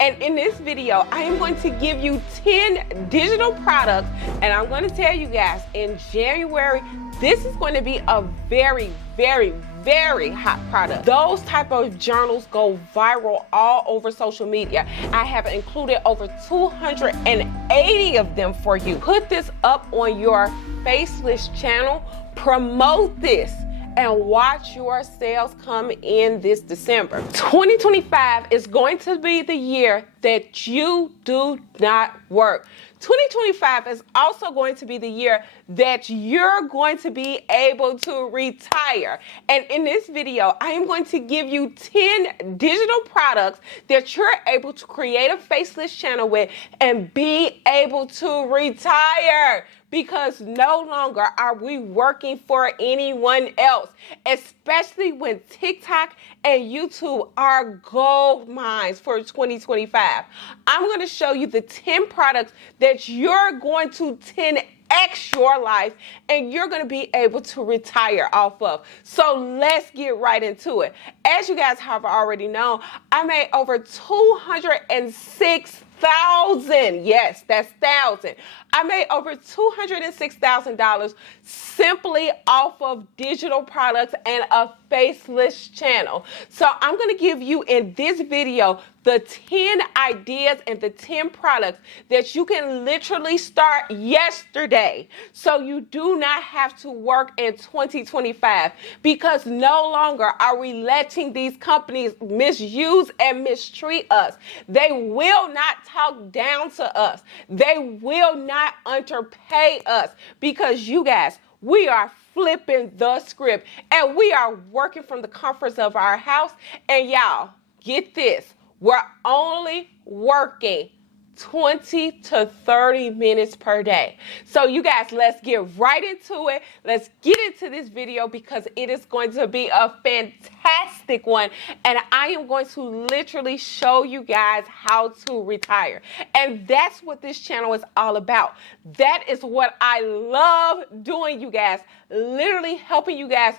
And in this video, I am going to give you 10 digital products, and I'm going to tell you guys, in January, this is going to be a very, very, very hot product. Those type of journals go viral all over social media. I have included over 280 of them for you. Put this up on your Faceless channel, promote this, and watch your sales come in this December. 2025 is going to be the year that you do not work. 2025 is also going to be the year that you're going to be able to retire. And in this video, I am going to give you 10 digital products that you're able to create a Faceless channel with and be able to retire. Because no longer are we working for anyone else, especially when TikTok and YouTube are gold mines for 2025. I'm going to show you the 10 products that you're going to 10x your life and you're going to be able to retire off of. So let's get right into it. As you guys have already known, I made over 206,000. Yes, that's thousand. I made over $206,000 simply off of digital products and a Faceless channel. So I'm going to give you in this video the 10 ideas and the 10 products that you can literally start yesterday. So you do not have to work in 2025, because no longer are we letting these companies misuse and mistreat us. They will not talk down to us. They will not underpay us, because you guys, we are flipping the script and we are working from the comforts of our house. And y'all, get this, we're only working 20 to 30 minutes per day. So you guys, let's get right into it. Let's get into this video because it is going to be a fantastic one. And I am going to literally show you guys how to retire. And that's what this channel is all about. That is what I love doing, you guys. Literally helping you guys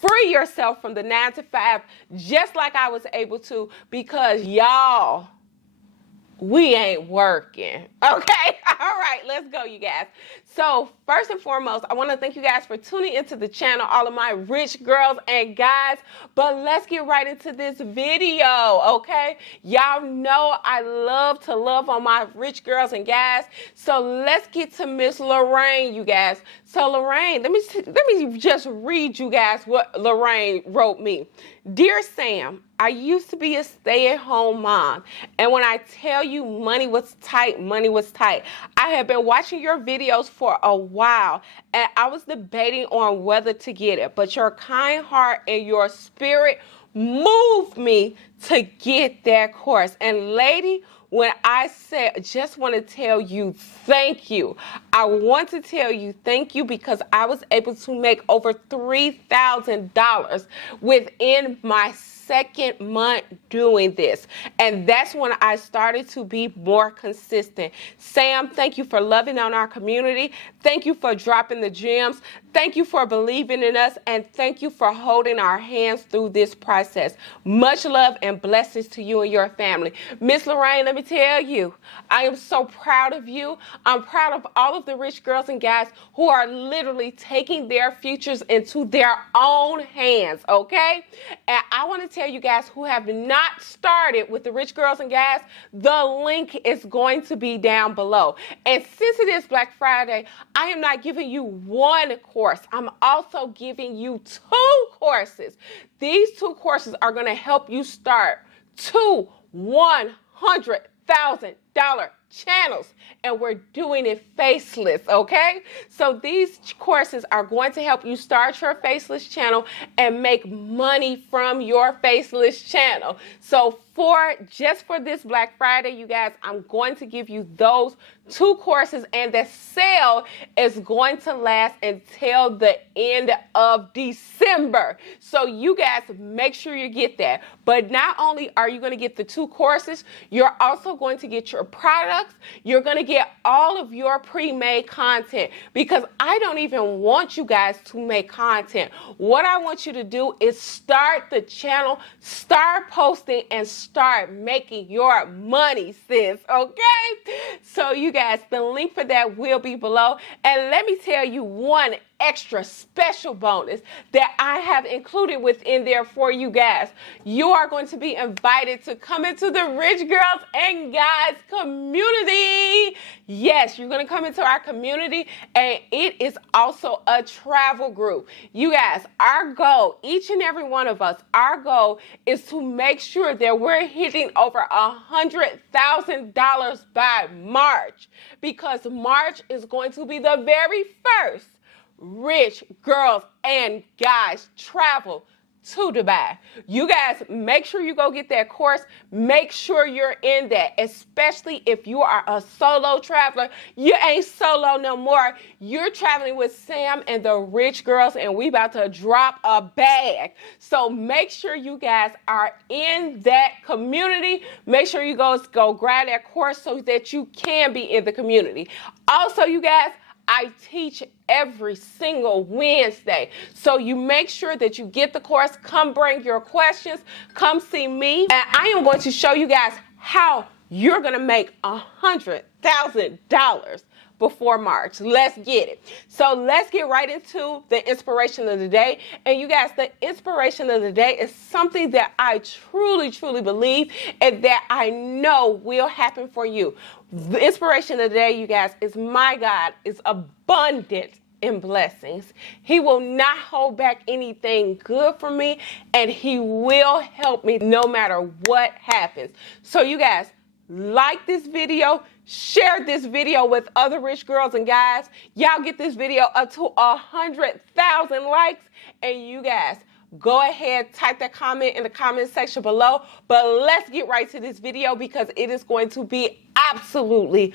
free yourself from the 9 to 5, just like I was able to, because y'all, we ain't working. Okay? All right, let's go, you guys. So first and foremost, I want to thank you guys for tuning into the channel, all of my rich girls and guys. But let's get right into this video, okay? Y'all know I love to love on my rich girls and guys. So let's get to Miss Lorraine, you guys. So Lorraine, let me just read you guys what Lorraine wrote me. Dear Sam, I used to be a stay-at-home mom, and when I tell you money was tight, money was tight. I have been watching your videos for a while, and I was debating on whether to get it, but your kind heart and your spirit moved me to get that course. And lady, when I said, just want to tell you thank you. I want to tell you thank you because I was able to make over $3,000 within my second month doing this. And that's when I started to be more consistent. Sam, thank you for loving on our community. Thank you for dropping the gems. Thank you for believing in us. And thank you for holding our hands through this process. Much love and blessings to you and your family. Miss Lorraine, let me tell you, I am so proud of you. I'm proud of all of the rich girls and guys who are literally taking their futures into their own hands, okay? And I want to tell you guys who have not started with the rich girls and guys, the link is going to be down below. And since it is Black Friday, I am not giving you one course. I'm also giving you 2 courses. These 2 courses are going to help you start 2 $100,000 channels, and we're doing it faceless, okay? So these courses are going to help you start your Faceless channel and make money from your Faceless channel. So just for this Black Friday, you guys, I'm going to give you those 2 courses, and the sale is going to last until the end of December. So you guys make sure you get that. But not only are you going to get the 2 courses, you're also going to get your product products, you're going to get all of your pre-made content, because I don't even want you guys to make content. What I want you to do is start the channel, start posting, and start making your money, sis, okay? So you guys, the link for that will be below. And let me tell you one extra special bonus that I have included within there for you guys. You are going to be invited to come into the Rich Girls and Guys community. Yes, you're going to come into our community, and it is also a travel group. You guys, our goal, each and every one of us, our goal is to make sure that we're hitting over $100,000 by March, because March is going to be the very first Rich Girls and Guys travel to Dubai. You guys, make sure you go get that course. Make sure you're in that, especially if you are a solo traveler. You ain't solo no more. You're traveling with Sam and the Rich Girls, and we about to drop a bag. So make sure you guys are in that community. Make sure you go grab that course so that you can be in the community. Also, you guys, I teach every single Wednesday. So you make sure that you get the course. Come bring your questions. Come see me. And I am going to show you guys how you're going to make $100,000 before March. Let's get it. So let's get right into the inspiration of the day. And you guys, the inspiration of the day is something that I truly, truly believe and that I know will happen for you. The inspiration of the day, you guys, is my God is abundant in blessings. He will not hold back anything good from me, and he will help me no matter what happens. So you guys, like this video, share this video with other rich girls and guys. Y'all get this video up to 100,000 likes, and you guys, go ahead, type that comment in the comment section below. But let's get right to this video, because it is going to be absolutely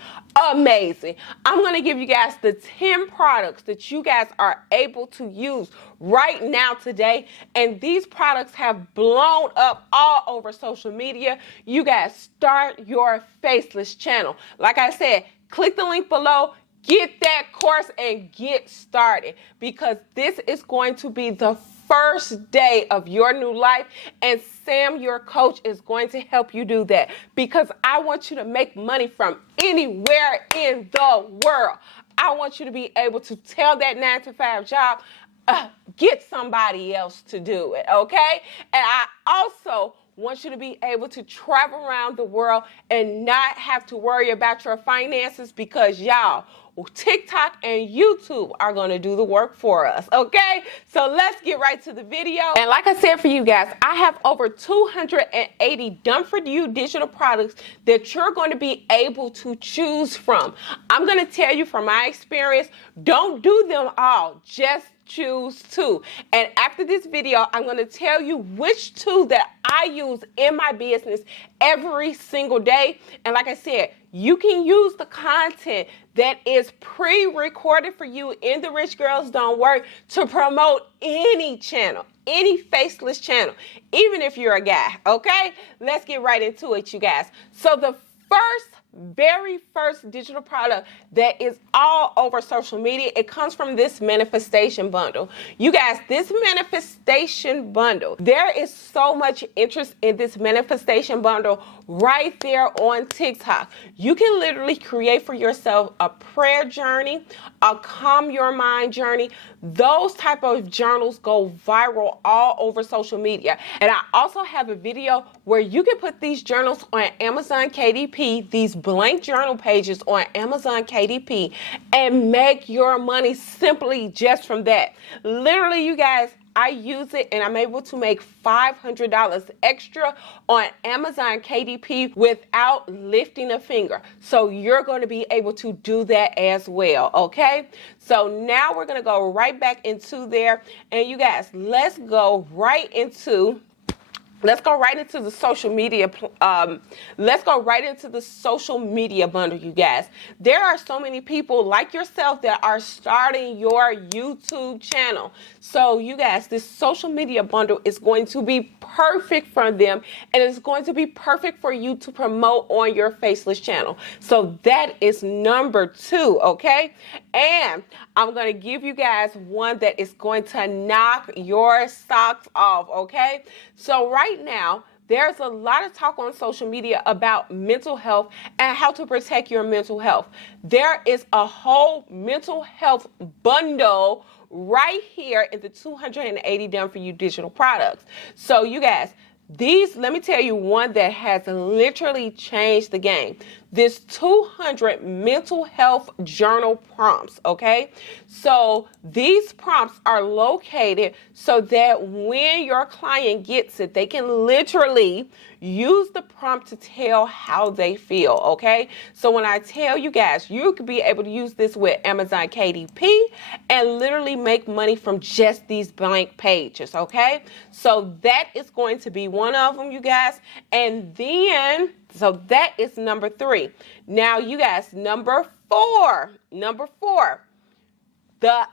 amazing. I'm going to give you guys the 10 products that you guys are able to use right now today. And these products have blown up all over social media. You guys, start your faceless channel. Like I said, click the link below. Get that course and get started, because this is going to be the first day of your new life, and Sam, your coach, is going to help you do that, because I want you to make money from anywhere in the world. I want you to be able to tell that 9-to-5 job, get somebody else to do it, okay? And I also want you to be able to travel around the world and not have to worry about your finances, because y'all, TikTok and YouTube are going to do the work for us, okay? So let's get right to the video. And like I said for you guys, I have over 280 done for you digital products that you're going to be able to choose from. I'm going to tell you from my experience, don't do them all, just choose two. And after this video, I'm going to tell you which two that I use in my business every single day. And like I said, you can use the content that is pre-recorded for you in the Rich Girls Don't Work to promote any channel, any faceless channel, even if you're a guy, okay? Let's get right into it, you guys. So the very first digital product that is all over social media, it comes from this manifestation bundle. You guys, this manifestation bundle, there is so much interest in this manifestation bundle right there on TikTok. You can literally create for yourself a prayer journey, a calm your mind journey. Those type of journals go viral all over social media. And I also have a video where you can put these journals on Amazon KDP, these blank journal pages on Amazon KDP, and make your money simply just from that. Literally, you guys, I use it and I'm able to make $500 extra on Amazon KDP without lifting a finger. So you're going to be able to do that as well, okay? So now we're going to go right back into there. And you guys, let's go right into let's go right into the social media. Let's go right into the social media bundle, you guys. There are so many people like yourself that are starting your YouTube channel. So you guys, this social media bundle is going to be perfect for them, and it's going to be perfect for you to promote on your faceless channel. So that is number 2, okay? And I'm going to give you guys one that is going to knock your socks off, okay? So right now, there's a lot of talk on social media about mental health and how to protect your mental health. There is a whole mental health bundle right here in the 280 Done For You digital products. So you guys, these, let me tell you one that has literally changed the game. This 200 mental health journal prompts, okay? So these prompts are located so that when your client gets it, they can literally use the prompt to tell how they feel, okay? So when I tell you guys, you could be able to use this with Amazon KDP and literally make money from just these blank pages, okay? So that is going to be one of them, you guys. And then, so that is number 3. Now, you guys, number 4, the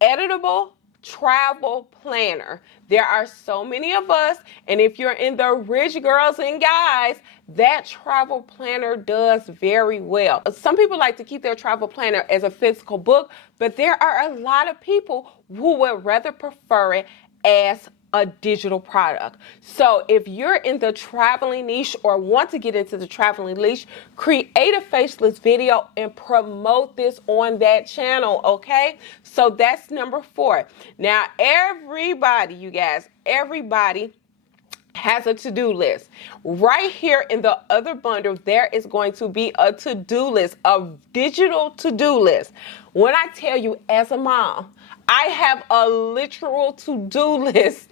editable travel planner. There are so many of us, and if you're in the rich girls and guys, that travel planner does very well. Some people like to keep their travel planner as a physical book, but there are a lot of people who would rather prefer it as a digital product. So if you're in the traveling niche or want to get into the traveling niche, create a faceless video and promote this on that channel, okay? So that's number 4. Now, everybody, you guys, everybody has a to-do list. Right here in the other bundle, there is going to be a to-do list, a digital to-do list. When I tell you, as a mom, I have a literal to-do list,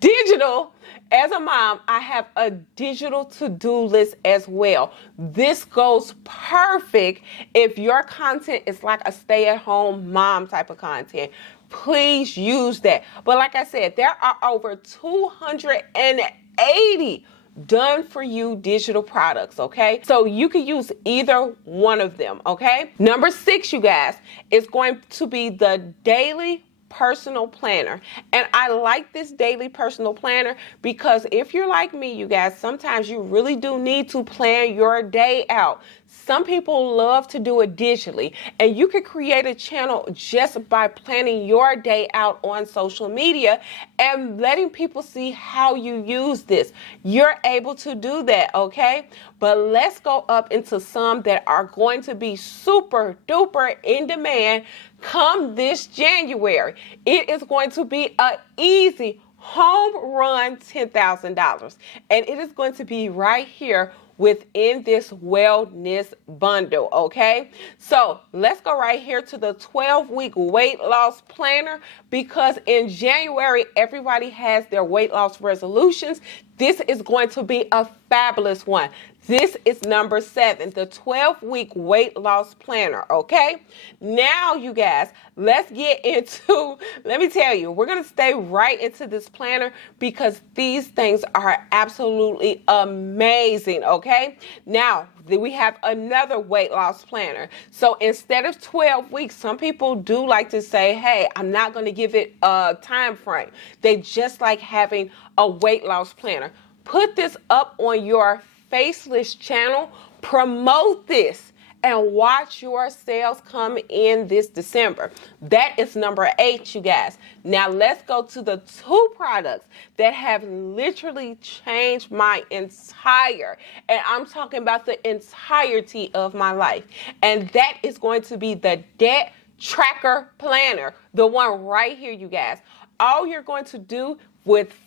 digital. As a mom, I have a digital to-do list as well. This goes perfect if your content is like a stay-at-home mom type of content. Please use that. But like I said, there are over 280 done for you digital products, okay? So you can use either one of them, okay? Number 6, you guys, is going to be the daily personal planner. And I like this daily personal planner because if you're like me, you guys, sometimes you really do need to plan your day out. Some people love to do it digitally, and you can create a channel just by planning your day out on social media and letting people see how you use this. You're able to do that, okay? But let's go up into some that are going to be super duper in demand come this January. It is going to be an easy home run $10,000, and it is going to be right here within this wellness bundle, okay? So let's go right here to the 12-week weight loss planner, because in January, everybody has their weight loss resolutions. This is going to be a fabulous one. This is number 7, the 12-week weight loss planner, okay? Now, you guys, let's get into, let me tell you, we're going to stay right into this planner because these things are absolutely amazing, okay? Now, we have another weight loss planner. So instead of 12 weeks, some people do like to say, hey, I'm not going to give it a time frame. They just like having a weight loss planner. Put this up on your faceless channel, promote this, and watch your sales come in this December. That is number 8, you guys. Now let's go to the 2 products that have literally changed my entire, and I'm talking about the entirety of my life. And that is going to be the Debt Tracker Planner, the one right here, you guys. All you're going to do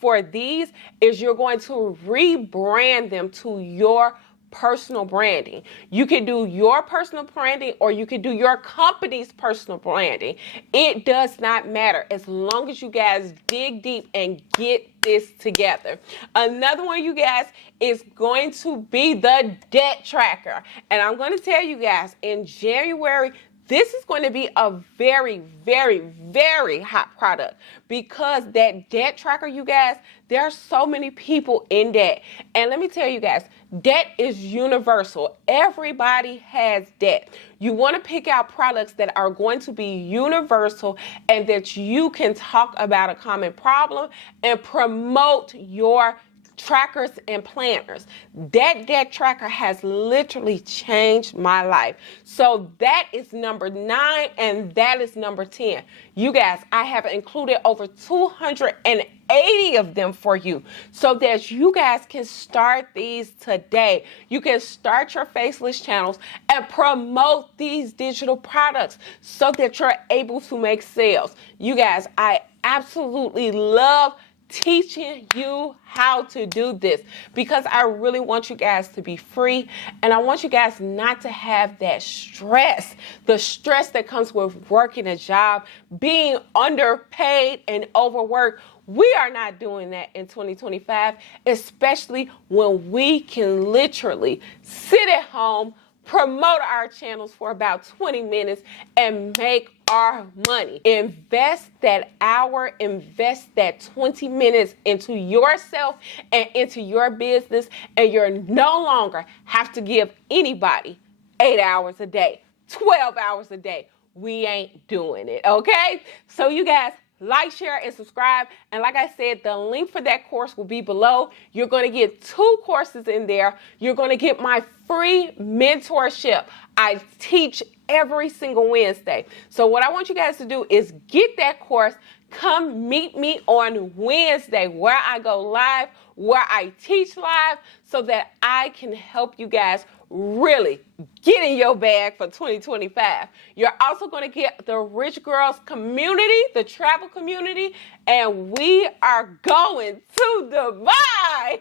for these is you're going to rebrand them to your personal branding. You can do your personal branding or you can do your company's personal branding. It does not matter as long as you guys dig deep and get this together. Another one, you guys, is going to be the Debt Tracker. And I'm going to tell you guys, in January, This is going to be a very, very, very hot product because that debt tracker, you guys, there are so many people in debt. And let me tell you guys, debt is universal. Everybody has debt. You want to pick out products that are going to be universal and that you can talk about a common problem and promote your trackers and planners. That debt tracker has literally changed my life. So that is number 9 and that is number 10. You guys, I have included over 280 of them for you so that you guys can start these today. You can start your faceless channels and promote these digital products so that you're able to make sales. You guys, I absolutely love teaching you how to do this because I really want you guys to be free and I want you guys not to have that stress, the stress that comes with working a job, being underpaid and overworked. We are not doing that in 2025, especially when we can literally sit at home, promote our channels for about 20 minutes and make our money. Invest that hour, invest that 20 minutes into yourself and into your business, and you're no longer have to give anybody 8 hours a day, 12 hours a day. We ain't doing it, okay? So you guys, like, share, and subscribe. And like I said, the link for that course will be below. You're going to get 2 courses in there. You're going to get my free mentorship. I teach every single Wednesday. So what I want you guys to do is get that course. Come meet me on Wednesday where I go live, where I teach live so that I can help you guys really get in your bag for 2025. You're also going to get the Rich Girls community, the travel community, and we are going to Dubai.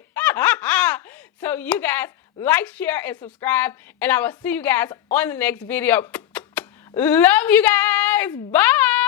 So you guys, like, share, and subscribe, and I will see you guys on the next video. Love you guys. Bye.